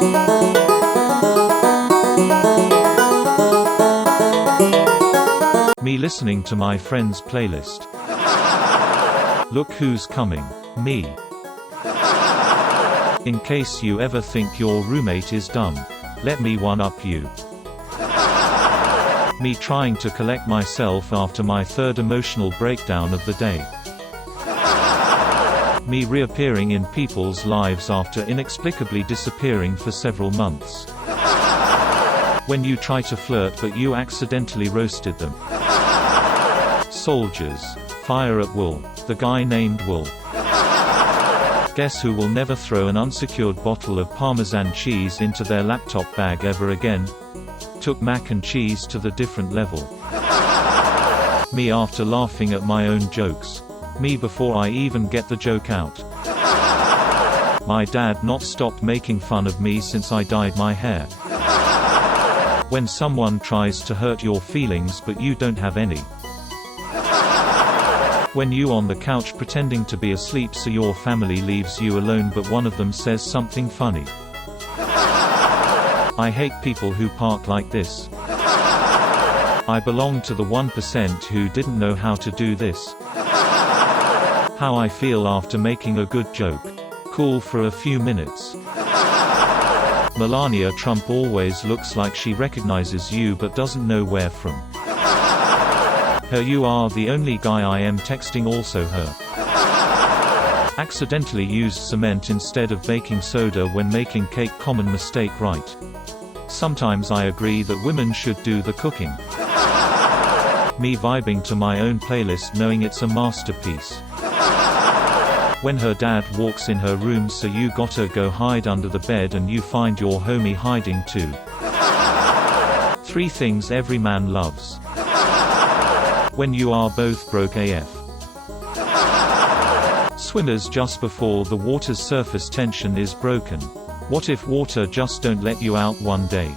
Me listening to my friend's playlist. Look who's coming. Me. In case you ever think your roommate is dumb, let me one-up you. Me trying to collect myself after my third emotional breakdown of the day. Me reappearing in people's lives after inexplicably disappearing for several months. When you try to flirt but you accidentally roasted them. Soldiers. Fire at Wool. The guy named Wool. Guess who will never throw an unsecured bottle of Parmesan cheese into their laptop bag ever again? Took mac and cheese to the different level. Me after laughing at my own jokes. Me before I even get the joke out. My dad not stopped making fun of me since I dyed my hair. When someone tries to hurt your feelings but you don't have any. When you on the couch pretending to be asleep so your family leaves you alone but one of them says something funny. I hate people who park like this. I belong to the 1% who didn't know how to do this. How I feel after making a good joke. Cool for a few minutes. Melania Trump always looks like she recognizes you but doesn't know where from. Her you are the only guy I am texting also her. Accidentally used cement instead of baking soda when making cake common mistake right. Sometimes I agree that women should do the cooking. Me vibing to my own playlist knowing it's a masterpiece. When her dad walks in her room so you gotta go hide under the bed and you find your homie hiding too. 3 things every man loves. When you are both broke AF. Swimmers just before the water's surface tension is broken. What if water just don't let you out one day?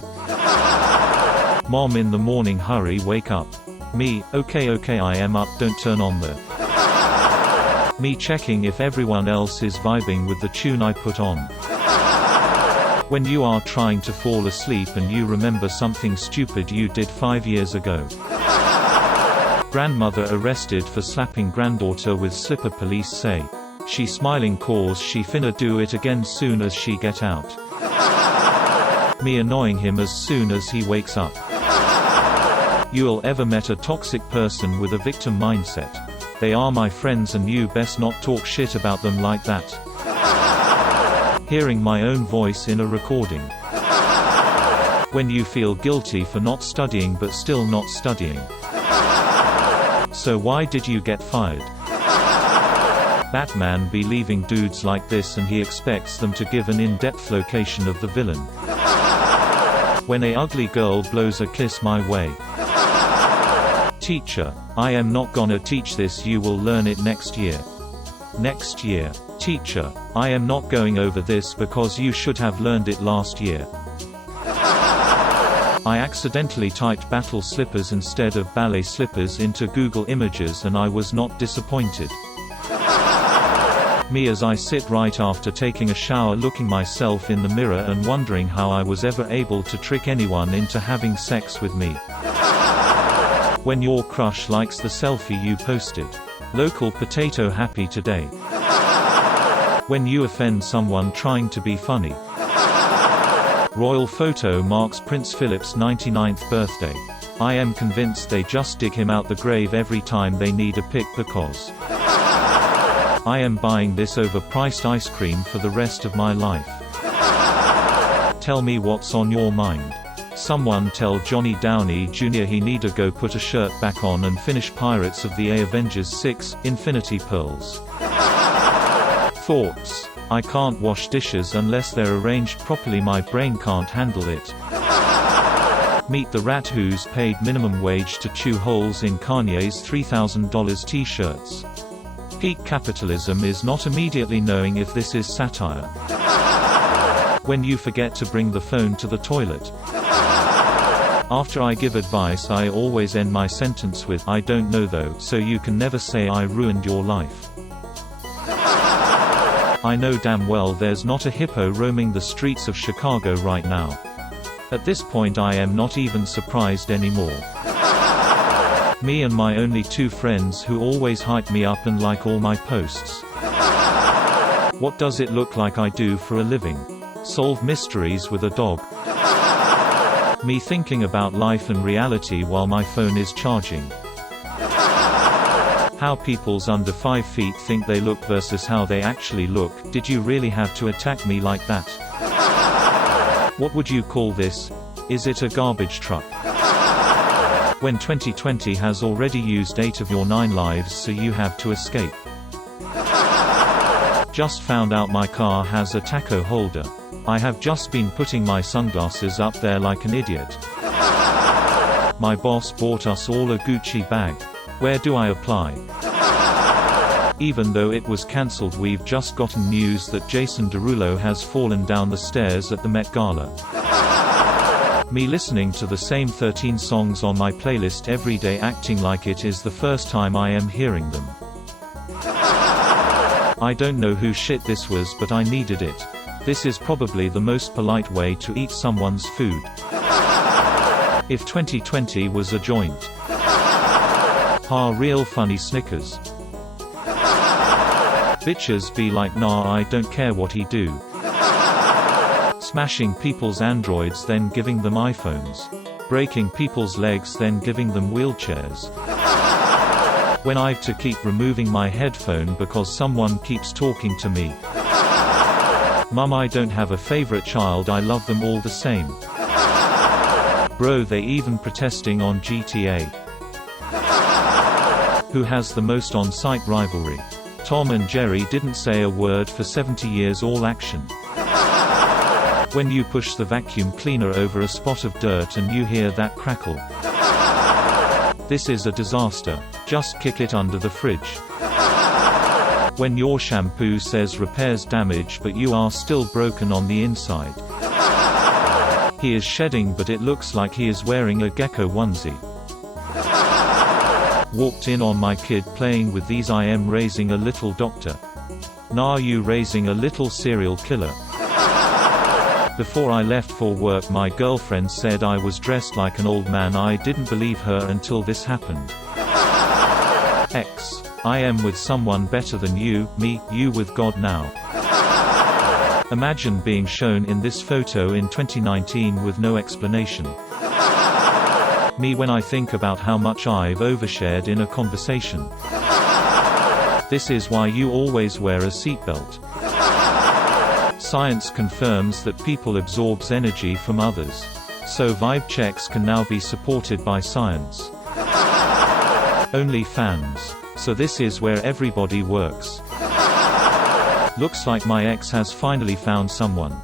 Mom in the morning hurry wake up. Me, okay I am up don't turn on the. Me checking if everyone else is vibing with the tune I put on. When you are trying to fall asleep and you remember something stupid you did 5 years ago. Grandmother arrested for slapping granddaughter with slipper police say. She smiling cause she finna do it again soon as she get out. Me annoying him as soon as he wakes up. You'll ever met a toxic person with a victim mindset. They are my friends and you best not talk shit about them like that. Hearing my own voice in a recording. When you feel guilty for not studying but still not studying. So why did you get fired? Batman be leaving dudes like this and he expects them to give an in-depth location of the villain. When a ugly girl blows a kiss my way. Teacher, I am not gonna teach this, you will learn it next year. Next year. Teacher, I am not going over this because you should have learned it last year. I accidentally typed battle slippers instead of ballet slippers into Google Images and I was not disappointed. Me as I sit right after taking a shower looking myself in the mirror and wondering how I was ever able to trick anyone into having sex with me. When your crush likes the selfie you posted. Local potato happy today. When you offend someone trying to be funny. Royal photo marks Prince Philip's 99th birthday. I am convinced they just dig him out the grave every time they need a pic because I am buying this overpriced ice cream for the rest of my life. Tell me what's on your mind. Someone tell Johnny Downey Jr. he need to go put a shirt back on and finish Pirates of the Avengers 6, Infinity Pearls. Thoughts. I can't wash dishes unless they're arranged properly, my brain can't handle it. Meet the rat who's paid minimum wage to chew holes in Kanye's $3,000 t-shirts. Peak capitalism is not immediately knowing if this is satire. When you forget to bring the phone to the toilet. After I give advice I always end my sentence with "I don't know though," so you can never say I ruined your life. I know damn well there's not a hippo roaming the streets of Chicago right now. At this point I am not even surprised anymore. Me and my only 2 friends who always hype me up and like all my posts. What does it look like I do for a living? Solve mysteries with a dog. Me thinking about life and reality while my phone is charging. How people's under 5 feet think they look versus how they actually look. Did you really have to attack me like that? What would you call this? Is it a garbage truck? When 2020 has already used 8 of your 9 lives, so you have to escape. Just found out my car has a taco holder. I have just been putting my sunglasses up there like an idiot. My boss bought us all a Gucci bag. Where do I apply? Even though it was cancelled, we've just gotten news that Jason Derulo has fallen down the stairs at the Met Gala. Me listening to the same 13 songs on my playlist every day, acting like it is the first time I am hearing them. I don't know who shit this was, but I needed it. This is probably the most polite way to eat someone's food. If 2020 was a joint. Ha, real funny Snickers. Bitches be like, nah, I don't care what he do. Smashing people's androids then giving them iPhones. Breaking people's legs then giving them wheelchairs. When I've to keep removing my headphone because someone keeps talking to me. Mum, I don't have a favorite child, I love them all the same. Bro, they even protesting on GTA. Who has the most on-site rivalry? Tom and Jerry didn't say a word for 70 years, all action. When you push the vacuum cleaner over a spot of dirt and you hear that crackle. This is a disaster. Just kick it under the fridge. When your shampoo says repairs damage but you are still broken on the inside. He is shedding but it looks like he is wearing a gecko onesie. Walked in on my kid playing with these. I am raising a little doctor. Nah, you raising a little serial killer. Before I left for work, my girlfriend said I was dressed like an old man. I didn't believe her until this happened. X. I am with someone better than you, me, you with God now. Imagine being shown in this photo in 2019 with no explanation. Me when I think about how much I've overshared in a conversation. This is why you always wear a seatbelt. Science confirms that people absorbs energy from others. So vibe checks can now be supported by science. Only fans. So this is where everybody works. Looks like my ex has finally found someone.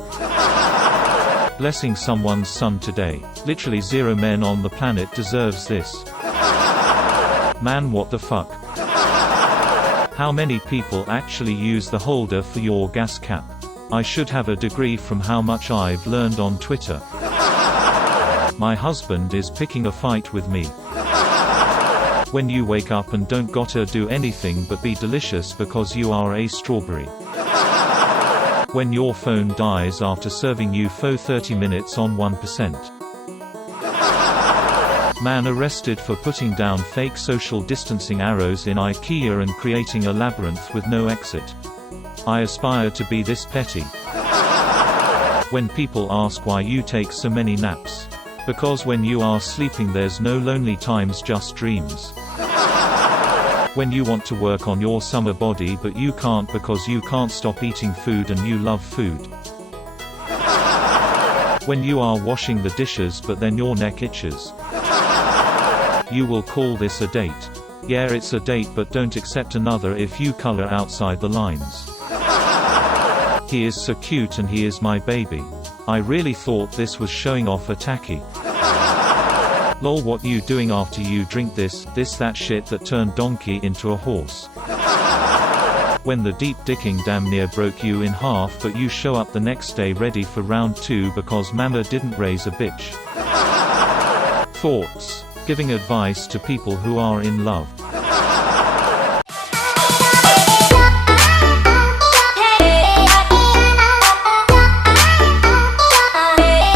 Blessing someone's son today. Literally 0 men on the planet deserves this. Man, what the fuck? How many people actually use the holder for your gas cap? I should have a degree from how much I've learned on Twitter. My husband is picking a fight with me. When you wake up and don't gotta do anything but be delicious because you are a strawberry. When your phone dies after serving you for 30 minutes on 1%. Man arrested for putting down fake social distancing arrows in IKEA and creating a labyrinth with no exit. I aspire to be this petty. When people ask why you take so many naps. Because when you are sleeping there's no lonely times, just dreams. When you want to work on your summer body but you can't because you can't stop eating food and you love food. When you are washing the dishes but then your neck itches. You will call this a date. Yeah, it's a date, but don't accept another if you color outside the lines. He is so cute and he is my baby. I really thought this was showing off a tacky. Lol, what you doing after you drink this, that shit that turned donkey into a horse. When the deep dicking damn near broke you in half but you show up the next day ready for round 2 because mama didn't raise a bitch. Thoughts. Giving advice to people who are in love.